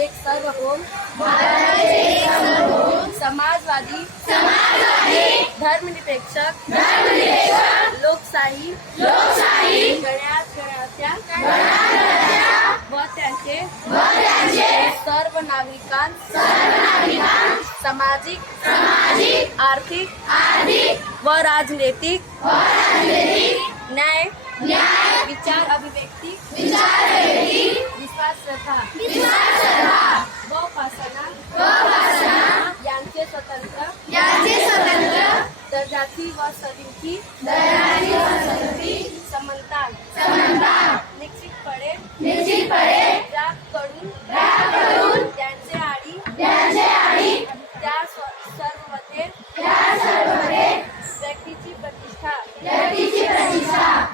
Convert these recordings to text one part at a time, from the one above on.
एक सार्वभौम समाजवादी धर्मनिरपेक्ष लोकशाही गणराज्य व त्यांचे सर्व नागरिकांस सामाजिक आर्थिक व राजनैतिक न्याय विचार अभिव्यक्ती विश्वास श्रद्धा व उपासना यांचे स्वतंत्र दर्जाची व सदिंची समानता निश्चितपणे करून त्यांचे आडी त्या सर्वमध्ये व्यक्तीची प्रतिष्ठा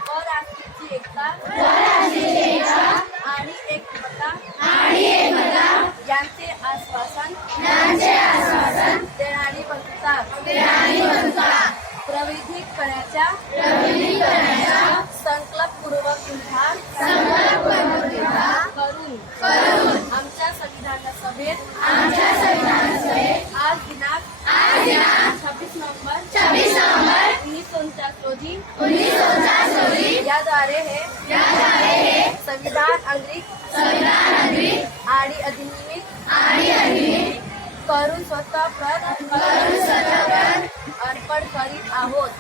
व राष्ट्रीची एकता आणि एकमता यांचे आश्वासन देणारी बंधुता प्रविधिक करण्याच्या संकल्पपूर्वक निर्धार करून आमच्या संविधान सभेत आज दिनांक 26 नोव्हेंबर 1949 रोजी याद्वारे हे संविधान अंतरिक आणि अधिनियमित करून स्वतः अर्पण करीत आहोत।